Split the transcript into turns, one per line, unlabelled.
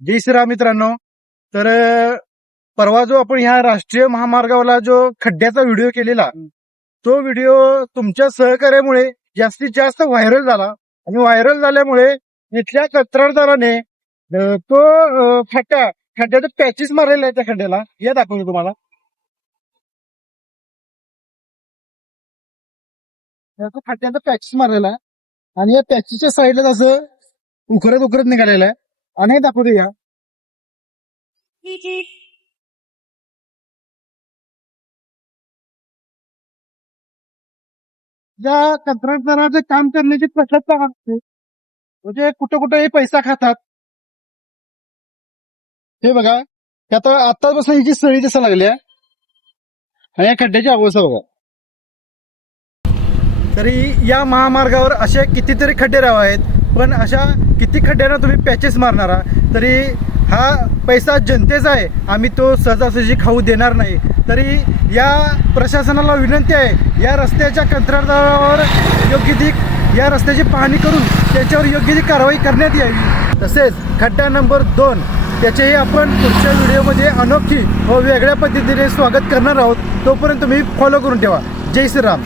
जय श्रीराम मित्रांनो. तर परवा जो आपण ह्या राष्ट्रीय महामार्गावरला जो खड्ड्याचा व्हिडिओ केलेला तो व्हिडिओ तुमच्या सहकार्यामुळे जास्तीत जास्त व्हायरल झाला. आणि व्हायरल झाल्यामुळे इथल्या कंत्राटदाराने तो खड्डा खड्ड्याचं पॅचेस मारलेला आहे त्या खड्ड्याला. या दाखवतो तुम्हाला. खड्ड्याचं पॅचेस मारलेला आहे. आणि या पॅचेसच्या साईडला असं उकरत उकरत निघालेलं आहे. आणि दाखवू दे या ज्या कंत्राटदाराचे काम करण्याची पद्धत असते. म्हणजे कुठं कुठं हे पैसा खातात. हे बघा त्यात आता आतापासून हिची सळी दिसायला लागली आहे. आणि या खड्ड्याची अवस्था बघा. तरी या महामार्गावर असे कितीतरी खड्डे राव आहेत पण अशा किती खड्ड्यांना तुम्ही पॅचेस मारणारा तरी हा पैसा जनतेचा आहे. आम्ही तो सहजासहजी खाऊ देणार नाही. तरी या प्रशासनाला विनंती आहे या रस्त्याच्या कंत्राटदारावर योग्य ती या रस्त्याची पाहणी करून त्याच्यावर योग्य ती कारवाई करण्यात यावी. तसेच खड्डा नंबर दोन त्याचेही आपण पुढच्या व्हिडिओमध्ये अनोखी व वेगळ्या पद्धतीने स्वागत करणार आहोत. तोपर्यंत तुम्ही फॉलो करून ठेवा. जय श्रीराम.